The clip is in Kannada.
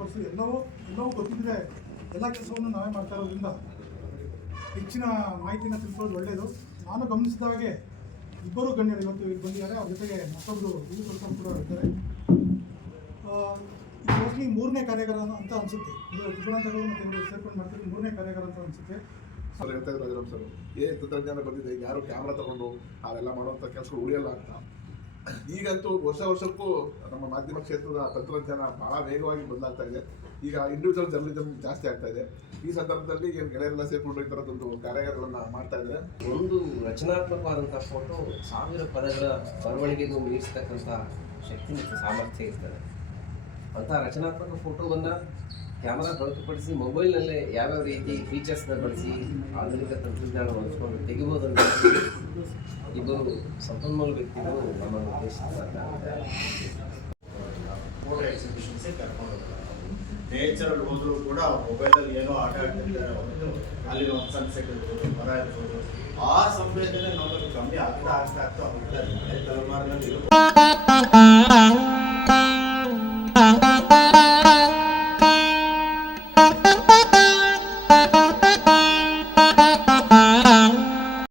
ತೋರಿಸಿ ಎಲ್ಲವೂ ಗೊತ್ತಿದ್ದರೆ ಎಲ್ಲ ಕೆಲಸವನ್ನು ನಾವೇ ಮಾಡ್ತಾ ಇರೋದ್ರಿಂದ ಹೆಚ್ಚಿನ ಮಾಹಿತಿನ ತಿಳ್ಕೊಳ್ಳೋದು ಒಳ್ಳೆಯದು. ನಾನು ಗಮನಿಸಿದ ಹಾಗೆ ಇಬ್ಬರು ಗಣ್ಯರು ಇವತ್ತು ಇಲ್ಲಿ ಬಂದಿದ್ದಾರೆ. ಅವ್ರ ಜೊತೆಗೆ ಮತ್ತೊಬ್ಬರು ಇದು ಕೆಲಸ ಕೂಡ ಇದ್ದಾರೆ. ಮೋಸ್ಟ್ಲಿ 3ನೇ ಕಾರ್ಯಾಗಾರ ಅಂತ ಅನಿಸುತ್ತೆ. ವಿಧಾನಸಭೆ ಮತ್ತು ಇವರು ಸೇರ್ಕೊಂಡು ಮಾಡ್ತಾರೆ 3ನೇ ಕಾರ್ಯಾಗಾರ ಅಂತ ಅನಿಸುತ್ತೆ. ಸರ್ ಹೇಳ್ತಾ ಇದ್ರು ಸರ್ ತಂತ್ರಜ್ಞಾನ ಬಂದಿದೆ, ಯಾರು ಕ್ಯಾಮ್ರಾ ತಗೊಂಡು ಅವೆಲ್ಲ ಮಾಡುವಂಥ ಕೆಲಸಗಳು ಉಳಿಯಲ್ಲ ಅಂತ. ಈಗಂತೂ ವರ್ಷಕ್ಕೂ ನಮ್ಮ ಮಾಧ್ಯಮ ಕ್ಷೇತ್ರದ ತಂತ್ರಜ್ಞಾನ ಬಹಳ ವೇಗವಾಗಿ ಬದಲಾಗ್ತಾ ಇದೆ. ಈಗ ಇಂಡಿವಿಜುವಲ್ ಜರ್ನಲಿಸಮ್ ಜಾಸ್ತಿ ಆಗ್ತಾ ಇದೆ. ಈ ಸಂದರ್ಭದಲ್ಲಿ ಏನು ಗೆಳೆಯರೆಲ್ಲ ಸೇರ್ಕೊಂಡು ಈ ಥರದೊಂದು ಕಾರ್ಯಾಗಾರಗಳನ್ನು ಮಾಡ್ತಾ ಇದ್ದಾರೆ. ಒಂದು ರಚನಾತ್ಮಕವಾದಂಥ ಫೋಟೋ 1000 ಪದಗಳ ಬರವಣಿಗೆಗೂ ಮೀರಿಸ್ತಕ್ಕಂಥ ಶಕ್ತಿ ಮತ್ತು ಸಾಮರ್ಥ್ಯ ಇರ್ತದೆ. ಅಂಥ ರಚನಾತ್ಮಕ ಫೋಟೋವನ್ನು ಕ್ಯಾಮರಾ ಹೊರತುಪಡಿಸಿ ಮೊಬೈಲ್ನಲ್ಲೇ ಯಾವ್ಯಾವ ರೀತಿ ಫೀಚರ್ಸ್ನ ಬಳಸಿ ಆಧುನಿಕ ತಂತ್ರಜ್ಞಾನ ಬಳಸ್ಕೊಂಡು ತೆಗಿಬೋದಂತ ಇಬ್ಬರು ಸಂಪನ್ಮೂಲ ವ್ಯಕ್ತಿಗಳು ನಮ್ಮನ್ನು ಉದ್ದೇಶಿಸಿದ್ದಾರೆ. ಫೋಟೋ ಎಕ್ಸಿಬಿಷನ್ಸೇ ಕರ್ಕೊಂಡು ಹೋಗ್ತಾರೆ. ನೇಚರಲ್ಲಿ ಹೋದರೂ ಕೂಡ ಮೊಬೈಲಲ್ಲಿ ಏನೋ ಆಟ ಆಡ್ತಿರ್ತಾರೆ, ಅಲ್ಲಿನ ಒಂದು ಸನ್ಸೆಟ್ ಇರ್ಬೋದು, ಮರ ಇರ್ಬೋದು, ಆ ಸಂವೇದನೆ ನಮ್ಮಲ್ಲಿ ಕಮ್ಮಿ ಆಗ್ತಾ ಆಗ್ತಾ ಆಗ್ತಾ ಹೋಗ್ತಾ ಇದೆ. ಹಳೆ ತಲೆಮಾರಿನಲ್ಲಿ